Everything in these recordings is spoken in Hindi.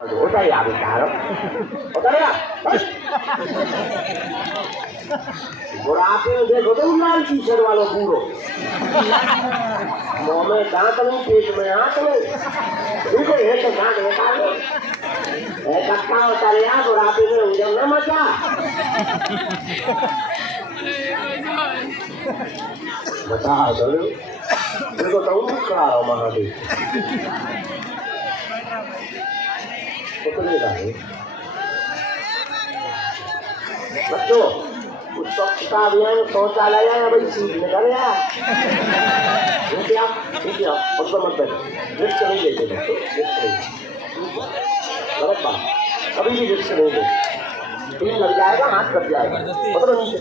होता ही आगे कहा होता नहीं बुढ़ापे में देखो तो लाल टी शर्ट वालों पूरो मुंह में दांत नहीं पेट में हाथ नहीं देखो ये तो दांत निकाल लो कक्का होता रहा बुढ़ापे में उजम न मचा बताओ चलो देखो तो कहा रहा महादेव बच्चों स्वच्छता अभियान शौचालय है भाई सीट निकल गया मत रिक्स नहीं लेते बच्चों गलत बात कभी भी रिक्स नहीं लेते टीम लग जाएगा हाथ कट जाएगा मतलब नीचे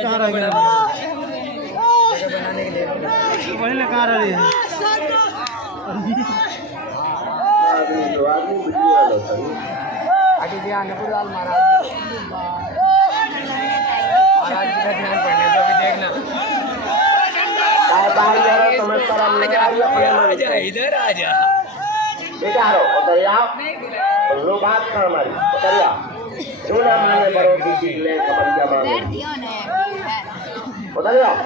कहाँ रह गया बनाने के लिए वही लगा रही है ध्यान महाराज जी का ध्यान पड़ने तो अभी देखना इधर आ जा बेटा उतर जाओ लो बात कर हमारी उतर जाओ ना माने बड़ों की सीख ले कमरिया माने उतर जाओ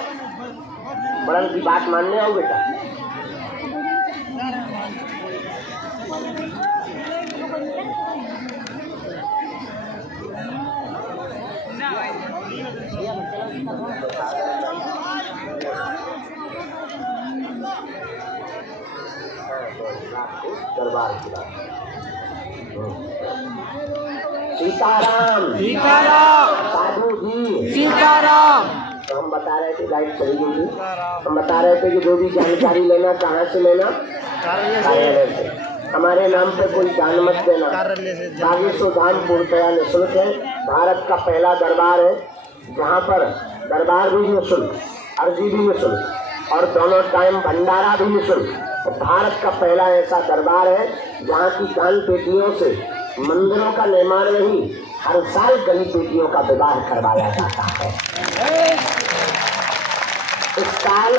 बड़न की बात मानने आओ बेटा दरबार की बात सीताराम सीताराम साधु जी सीताराम तो हम बता रहे थे गाइड चली गई थी हम बता रहे थे कि जो भी जानकारी लेना कहाँ से लेना कार्यालय से हमारे नाम पे कोई जान मत देना बागेश्वर धाम पूर्णतया निःशुल्क है भारत का पहला दरबार है जहाँ पर दरबार भी निःशुल्क अर्जी भी निःशुल्क और दोनों टाइम भंडारा भी निःशुल्क भारत का पहला ऐसा दरबार है जहाँ की दान पेटियों से मंदिरों का निर्माण नहीं हर साल गरीब बेटियों का विवाह करवाया जाता है। इस साल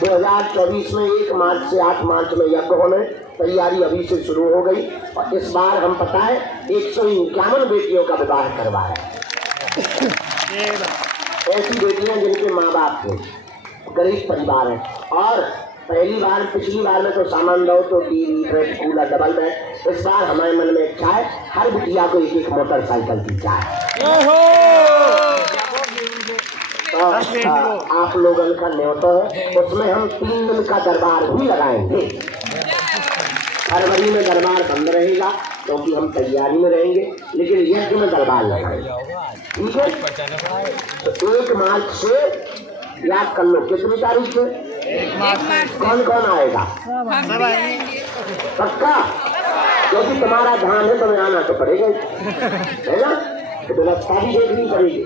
2024 में 1 मार्च से 8 मार्च में यज्ञ होने तैयारी अभी से शुरू हो गई और इस बार हम पता है 151 बेटियों का विवाह करवाया ऐसी बेटियां जिनके माँ बाप थे गरीब परिवार है और पिछली बार में तो सामान दो तो TV fridge cooler double bed इस बार हमारे मन में इच्छा है हर बिटिया को एक मोटरसाइकिल दी जाए तो आप लोगों का न्योता है उसमें हम 3 दिन का दरबार भी लगाएंगे फरवरी में दरबार बंद रहेगा क्योंकि हम तैयारी में रहेंगे लेकिन यज्ञ में दरबार लगाएंगे ठीक है तो 1 मार्च से याद कर लो कितनी तारीख से कौन कौन आएगा पक्का क्योंकि तुम्हारा ध्यान है तुम्हें आना तो पड़ेगा है ना तो व्यवस्था भी देखनी पड़ेगी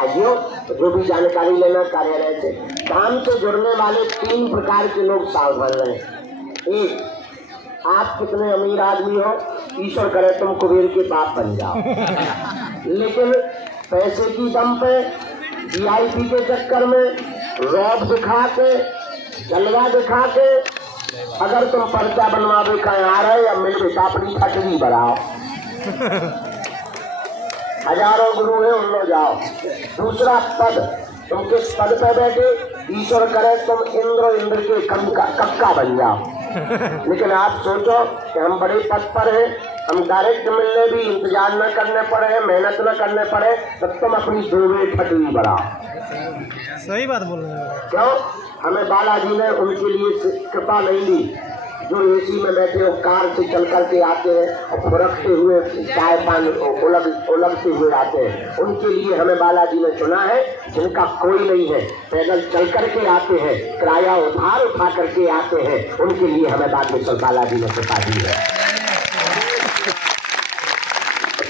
आइयो तो जो भी जानकारी लेना कार्यालय से काम से जुड़ने वाले 3 प्रकार के लोग सावधान रहें। 1 आप कितने अमीर आदमी हो ईश्वर करे तुम कुबेर के बाप बन जाओ लेकिन पैसे की दम पे VIP के चक्कर में रौब दिखा के जलवा दिखा के अगर तुम पर्चा बनवावे कहीं आ रहे या मिल बेटा अपनी फटरी बढ़ाओ हजारों गुरु है उन जाओ। दूसरा पद तुम किस पद पे बैठे ईश्वर करे तुम इंद्र के कक्का बन जाओ लेकिन आप सोचो कि हम बड़े पद पर हैं हम डायरेक्ट मिलने भी इंतजार न करने पड़े मेहनत न करने पड़े तब तुम अपनी 2 फटरी बढ़ाओ। सही बात बोल रहे हो क्यों हमें बालाजी ने उनके लिए कृपा नहीं दी जो AC में बैठे हो कार से चल करके आते हैं और फुरकते हुए चाय पानी उलगते हुए आते हैं उनके लिए हमें बालाजी ने चुना है जिनका कोई नहीं है पैदल चल करके आते हैं किराया उठा करके आते हैं उनके लिए हमें बागेश्वर बालाजी ने कृपा दी है।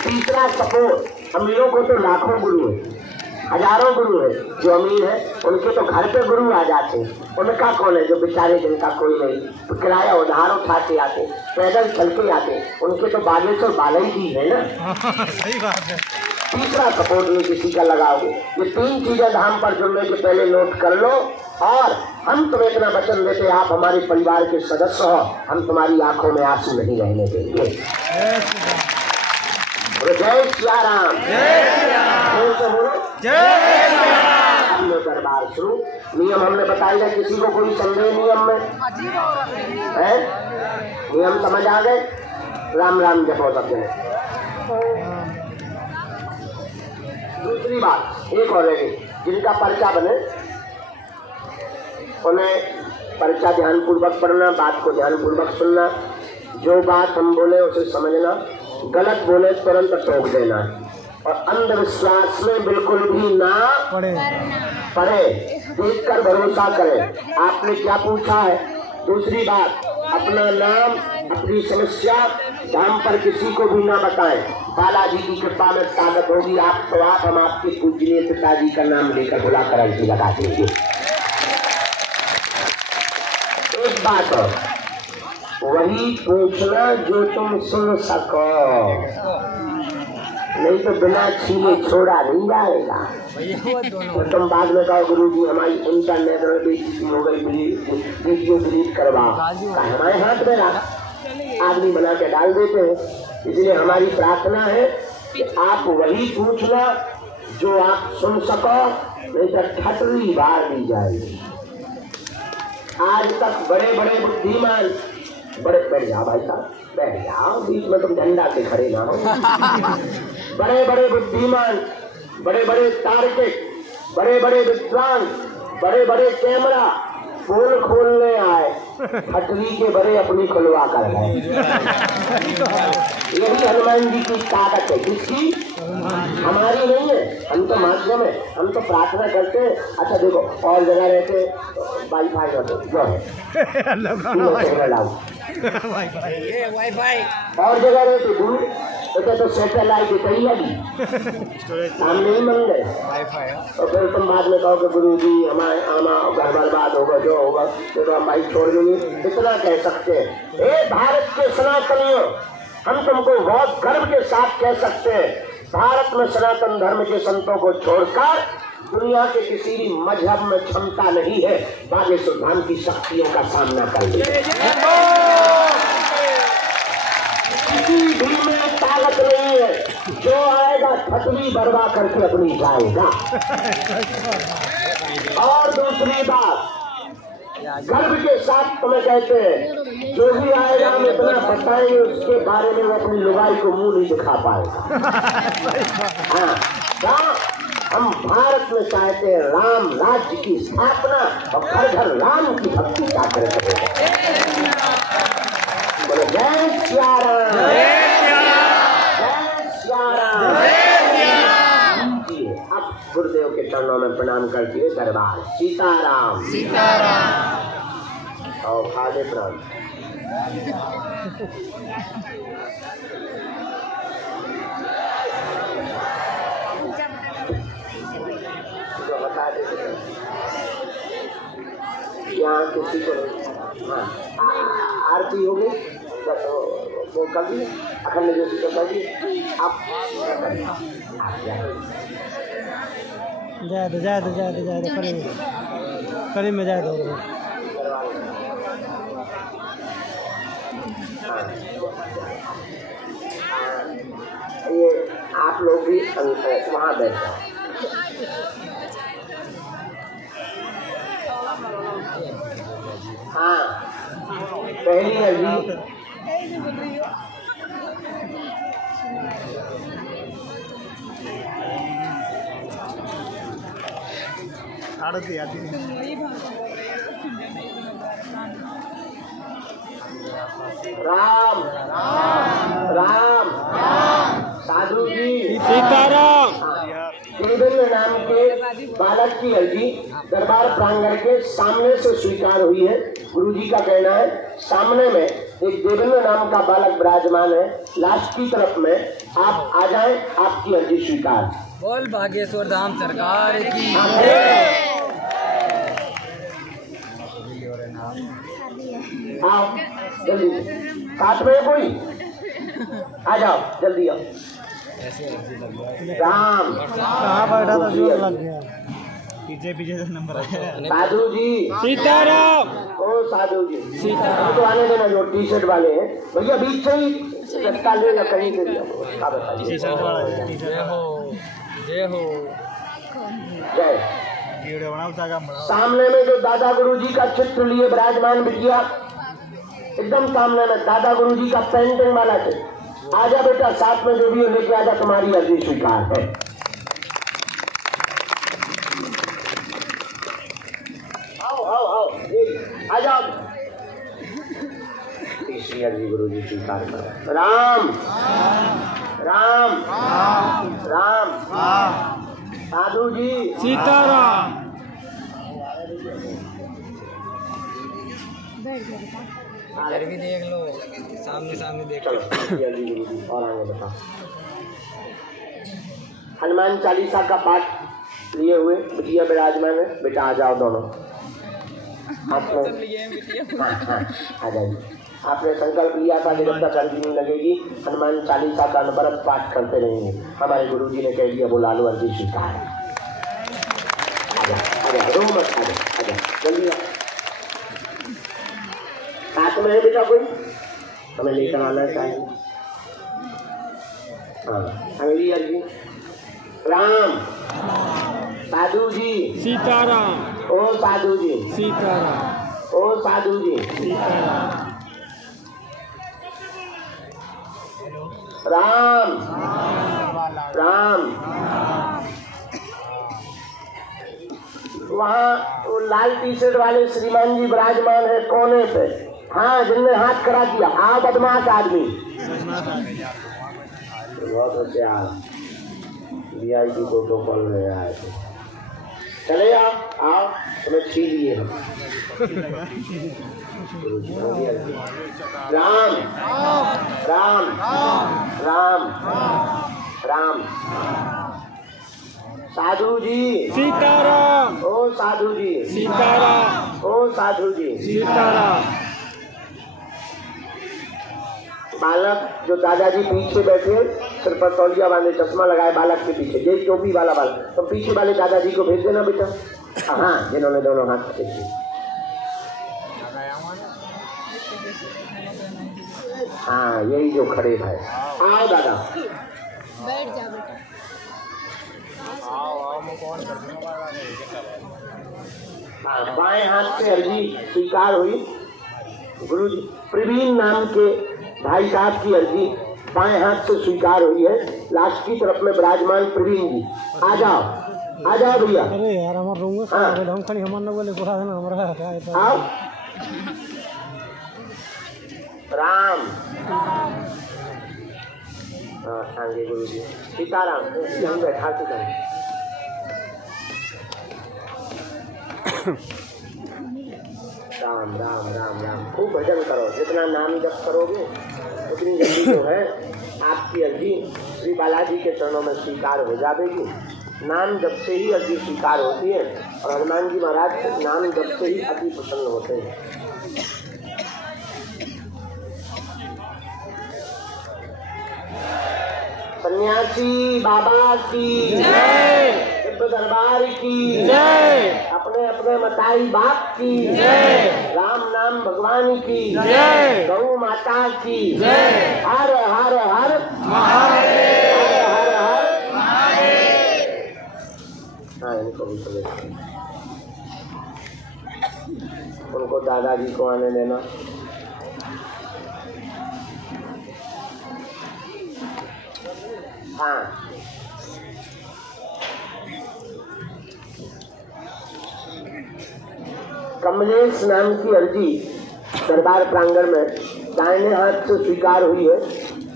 तीसरा सपोर्ट अमीरों को तो लाखों गुरु है हजारों गुरु है जो अमीर है उनके तो घर पे गुरु आ जाते हैं उनका कौन है जो बेचारे जिनका कोई नहीं तो किराया उधार उठा के आते पैदल चल के आते उनके तो बागेश्वर बालाई जी है ना। सही बात है। तीसरा सपोर्ट नहीं किसी का लगाओगे। ये 3 चीजें धाम पर जुड़ने के पहले नोट कर लो और हम तुम्हें इतना वचन देते, आप हमारे परिवार के सदस्य हो, हम तुम्हारी आंखों में आंसू नहीं रहने देंगे। बोलो जय सिया राम। बोलो जय दरबार शुरू। नियम हमने बताया, किसी को कोई संदेह नियम में है? नियम समझ आ गए? राम राम जपो सब जने। दूसरी बात एक और रहेगी, जिनका पर्चा बने उन्हें पर्चा ध्यानपूर्वक पढ़ना, बात को ध्यानपूर्वक सुनना, जो बात हम बोले उसे समझना, गलत बोले तुरंत टोक देना, और अंधविश्वास में बिल्कुल भी ना पड़े, देखकर भरोसा करें। आपने क्या पूछा है? दूसरी बात, अपना नाम अपनी समस्या धाम पर किसी को भी ना बताएं। बालाजी की कृपा में ताकत होगी आप तो आप हम आपके पूजनीय पिताजी का नाम लेकर बुलाकर अर्जी लगा देंगे। एक बात और, वही पूछना जो तुम सुन सको, नहीं तो बिना छीले छोड़ा नहीं जाएगा। तो तुम बाद में कहो गुरुजी हमारी इंटरनेट में बेइज्जती हो गई, वीडियो डिलीट करवाओ, हमारे हाथ में आदमी बना के डाल देते हैं। इसलिए हमारी प्रार्थना है कि आप वही पूछना जो आप सुन सको, नहीं तो ठटरी बार दी जाएगी। आज तक बड़े बड़े बुद्धिमान, बड़े बैठ जाओ भाई साहब, बैठ जाओ, बीच में तुम झंडा के खड़े ना हो। बड़े बड़े बुद्धिमान, बड़े बड़े तार्किक, बड़े बड़े विद्वान, बड़े बड़े कैमरा पोल खोलने आए, खटरी के बड़े अपनी खुलवा कर गए। यही हनुमान जी की ताकत है। किसकी? हमारी नहीं है, हम तो माध्यम है, हम तो प्रार्थना करते हैं। अच्छा देखो, और जगह रहते वाईफाई जो है वाईफाई, और जगह रहते दूर तो सैटेलाइट कहीं लगी, सामने ही मन गए। और फिर तुम बाद में कहो कि गुरु जी हमारे आमा घर बर्बाद होगा, जो होगा तो हम भाई छोड़ देंगे। इतना कह सकते हैं, हे भारत के सनातनियों, हम तुमको बहुत गर्व के साथ कह सकते हैं, भारत में सनातन धर्म के संतों को छोड़कर दुनिया के किसी भी मजहब में क्षमता नहीं है बागेश्वर धाम की शक्तियों का सामना करने। किसी भी में ताकत नहीं है, जो आएगा खतरी बर्बा करके अपनी जाएगा। और दूसरी बात, गर्व के साथ तुम्हें कहते हैं, जो भी आएगा हम इतना बताएंगे उसके बारे में वो अपनी लुगाई को मुंह नहीं दिखा पाएगा। हाँ, हम भारत में चाहते हैं राम राज्य की स्थापना और घर घर राम की भक्ति का करें। बोलो जय सिया राम, जय सिया राम। अब गुरुदेव के चरणों में प्रणाम करती है दरबार सीताराम, सीताराम। और खाले प्राण तो बता देते यहाँ किसी को आरती होगी वो कभी अखंड ज्योति को कभी आप जाए दो करीब में जाए दो। ये आप लोग भी वहाँ बैठ जाओ। हाँ, पहली अर्जी आरती आती राम राम साधु जी सीताराम। देवेंद्र नाम के बालक की अर्जी दरबार प्रांगण के सामने से स्वीकार हुई है। गुरुजी का कहना है सामने में एक देवेंद्र नाम का बालक विराजमान है, लास्ट की तरफ में आप आ जाएं, आपकी अर्जी स्वीकार। बोल बागेश्वर धाम सरकार की। आओ जल्दी, साथ में कोई आ जाओ, जल्दी आओ। राम कहाँ बैठा था, जोर लग गया। पीछे पीछे से नंबर आया। साधु जी सीताराम। ओ साधु जी सीताराम तो आने देना, जो टी शर्ट वाले हैं भैया बीच से ही रास्ता ले या कहीं से भी आप बताइए। टी शर्ट वाला जय हो जय हो। जय। वीडियो बनाओ जागा बड़ा। सामने में जो दादा गुरु जी का चित्र लिए विराजमान बिटिया, एकदम सामने में दादा गुरु जी का पेंटिंग वाला चित्र। आजा बेटा, साथ में जो भी लेके आजा, तुम्हारी अर्जी स्वीकार है। आओ आओ आओ, आ जाओ। तीसरी अर्जी गुरु जी स्वीकार करो। राम राम राम साधु जी सीताराम। इधर भी देख लो, सामने सामने देख लो। चलो जल्दी जल्दी और आगे बताओ। हनुमान चालीसा का पाठ लिए हुए बिटिया विराजमान है। बेटा आ जाओ दोनों, हाथ में आ जाइए। आपने संकल्प लिया था कि जब तक अर्जी नहीं लगेगी हनुमान चालीसा का अनवरत पाठ करते रहेंगे। हमारे गुरुजी ने कह दिया, बोला लो अर्जी स्वीकार। आजा रो मत, आजा जल्दी आ। साथ में है बेटा कोई हमें लेकर आना चाहिए। हाँ अगली अर्जी। राम साधु जी सीताराम। ओ साधु जी सीताराम। ओ साधु जी सीताराम। राम राम। वहाँ वो लाल टी शर्ट वाले श्रीमान जी विराजमान है कोने पे। हाँ, जिनने हाथ खड़ा किया। आओ बदमाश आदमी, बहुत होशियार, VIP प्रोटोकॉल में आए थे। चले आओ आओ, तुम्हें छीन लिए हम। राम राम राम राम साधु जी सीताराम। ओ साधु जी सीताराम। ओ साधु जी सीताराम। बालक जो दादाजी पीछे बैठे, सिर पर तौलिया बांधे, चश्मा लगाए, बालक के पीछे ये टोपी वाला बालक, तो पीछे वाले दादाजी को भेज देना बेटा। हाँ, जिन्होंने दोनों हाथ खींचे। हाँ, यही जो खड़े भाई। आओ दादा, बैठ जा बेटा। हाँ, बाएं हाथ से अर्जी स्वीकार हुई। गुरु जी प्रवीण नाम के भाई साहब की अर्जी बाएं हाथ से स्वीकार हुई है। लास्ट की तरफ में विराजमान प्रवीण जी, आ जाओ भैया। अरे यार हमारा रूम हाँ। हम खाली हमारे बोले बुरा है ना हमारा। आओ। राम हाँ, आगे गुरु जी सीताराम। हम बैठा के राम राम राम राम। खूब भजन करो, जितना नाम जप करोगे उतनी जल्दी जो है आपकी अर्जी श्री बालाजी के चरणों में स्वीकार हो जाएगी। नाम जप से ही अर्जी स्वीकार होती है और हनुमान जी महाराज नाम जप से ही अति प्रसन्न होते हैं। सन्यासी बाबा की जय, दरबार की जय, अपने अपने मताई बाप की जय, राम नाम भगवान की जय, गौ माता की जय, हर हर हर महादेव, हर हर महादेव। हाँ, इनको भी चले, उनको दादाजी को आने देना। हाँ, कमलेश नाम की अर्जी दरबार प्रांगण में दाहिने हाथ से स्वीकार हुई है।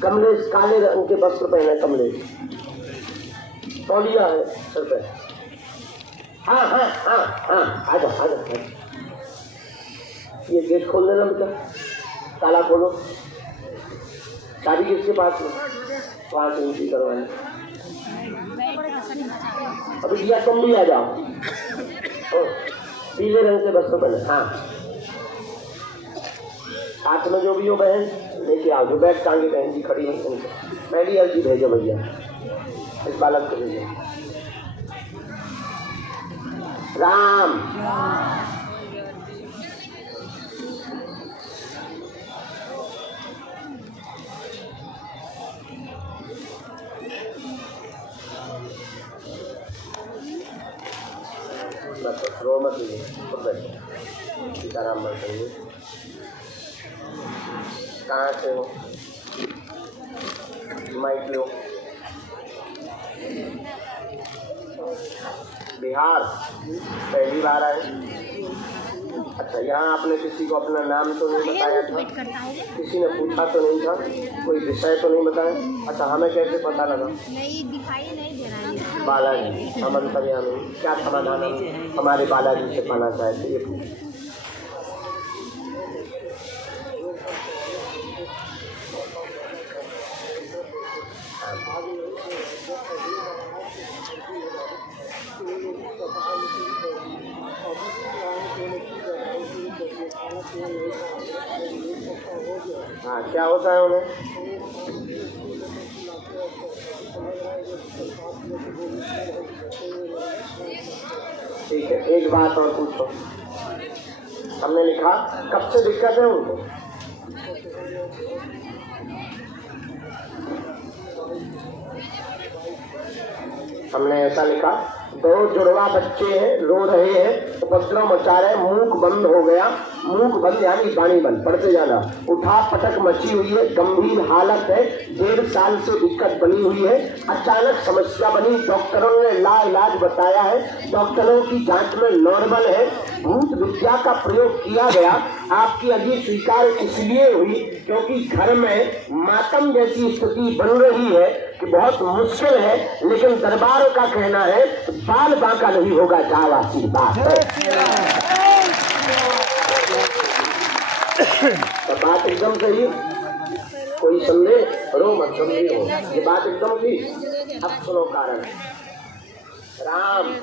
कमलेश काले रंग के वस्त्र पहने, कमलेश तौलिया है सर पे। हाँ हाँ हाँ हाँ, आजा आजा। ये गेट खोल देना बेटा, ताला खोलो। चाबी किसके पास में? वहाँ से एंट्री करवानी। अभी भैया तुम भी आ जाओ। पीले रंग के वस्त्र पहने। हाँ, साथ में जो भी हो बहन लेके आओ। जो बैग टांगे बहन जी खड़ी हुई उनको पहली अर्जी भेजो भैया, इस बालक को भेजो। राम। बस रो मत लीजिए, खुद बैठो। सीताराम बोलते कहाँ से हो? माइक लो। बिहार पहली बार आए? अच्छा, यहाँ आपने किसी को अपना नाम तो नहीं बताया था? किसी ने पूछा तो नहीं था? कोई विषय तो नहीं बताया? अच्छा, हमें कैसे पता लगा? नहीं दिखाई नहीं दे रहा है। बालाजी, हम अंतर्यामी, क्या समाधान हमारे बालाजी से पाना चाहते ये पूछिए। हाँ, क्या होता है उन्हें? ठीक है, एक बात और पूछो। हमने लिखा कब से दिक्कत है उनको? हमने ऐसा लिखा, दो जुड़वा बच्चे हैं, रो रहे हैं, उपद्रव मचा रहे, मूक बंद हो गया। मूक बंद यानी वाणी बंद, पढ़ते जाना। उठा पटक मची हुई है, गंभीर हालत है, 1.5 साल से दिक्कत बनी हुई है, अचानक समस्या बनी। डॉक्टरों ने लाइलाज बताया है, डॉक्टरों की जांच में नॉर्मल है। भूत विद्या का प्रयोग किया गया। आपकी अर्जी स्वीकार इसलिए हुई क्योंकि घर में मातम जैसी स्थिति बन रही है कि बहुत मुश्किल है, लेकिन दरबार का कहना है बाल बांका नहीं होगा, जाओ आशीर्वाद है। तो बात एकदम सही, कोई संदेह रो मत, संदेह हो, ये बात एकदम थी। अब सुनो कारण। राम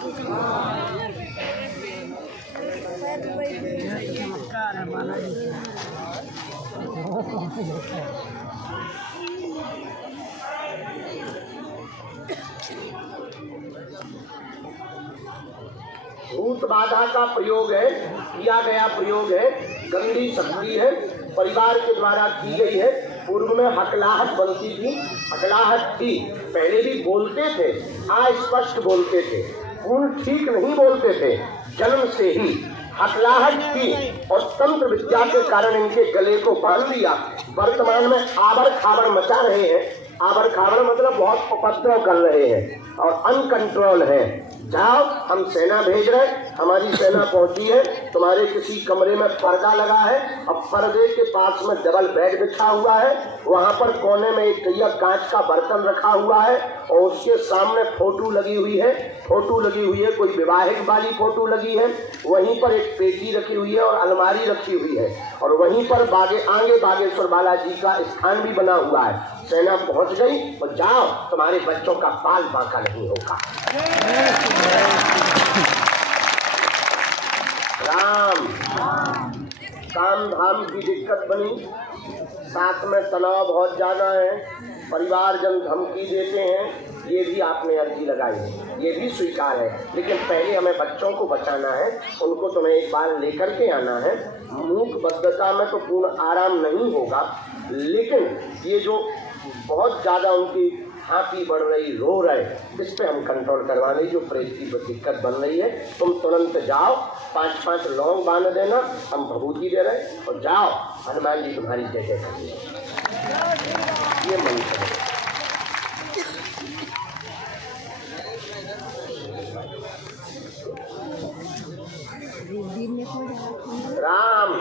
भूत बाधा का प्रयोग है, किया गया प्रयोग है, गंदी शक्ति है, परिवार के द्वारा की गई है। पूर्व में हकलाहट बनती थी, हकलाहट थी, पहले भी बोलते थे, अस्पष्ट बोलते थे, पूर्ण ठीक नहीं बोलते थे, जन्म से ही हकलाहट थी और तंत्र विद्या के कारण इनके गले को बांध दिया। वर्तमान में आबर खाबर मचा रहे हैं। आबर खाबर मतलब बहुत उपद्रव कर रहे हैं और अनकंट्रोल है। जाओ, हम सेना भेज रहे, हमारी सेना पहुंची है, तुम्हारे किसी कमरे में पर्दा लगा है और पर्दे के पास में डबल बेड बिछा हुआ है, वहां पर कोने में एक कांच का बर्तन रखा हुआ है और उसके सामने फोटो लगी हुई है। फोटो लगी हुई है, कोई विवाहिक वाली फोटो लगी है। वहीं पर एक पेटी रखी हुई है और अलमारी रखी हुई है और वहीं पर आगे बागेश्वर बालाजी का स्थान भी बना हुआ है। सेना पहुंच गई और जाओ, तुम्हारे बच्चों का बाल बांका नहीं होगा। राम काम धाम की दिक्कत बनी, साथ में तनाव बहुत ज्यादा है, परिवारजन धमकी देते हैं, ये भी आपने अर्जी लगाई है, ये भी स्वीकार है। लेकिन पहले हमें बच्चों को बचाना है, उनको तुम्हें एक बार लेकर के आना है। मूक बद्धता में तो पूर्ण आराम नहीं होगा, लेकिन ये जो बहुत ज्यादा उनकी हाथी बढ़ रही, रो रहे, इस पे हम कंट्रोल करवा रही। जो प्रेत की दिक्कत बन रही है, तुम तुरंत जाओ, 5-5 लौंग बांध देना, हम भभूति दे रहे और जाओ, हनुमान जी तुम्हारी जय जय करेंगे। ये मंत्र है। राम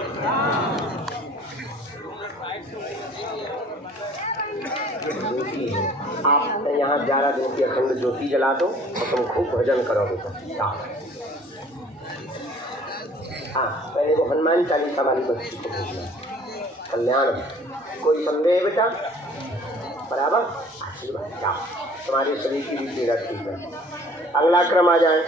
आप यहाँ 11 दिन की अखंड ज्योति जला दो और तुम खूब भजन करोगे तो हाँ, पहले वो हनुमान चालीसा वाली बच्ची को भेजना। कल्याण कोई संदेह बेटा? बराबर आशीर्वाद, तुम्हारे शरीर की भी पीड़ा ठीक है। अगला क्रम आ जाए।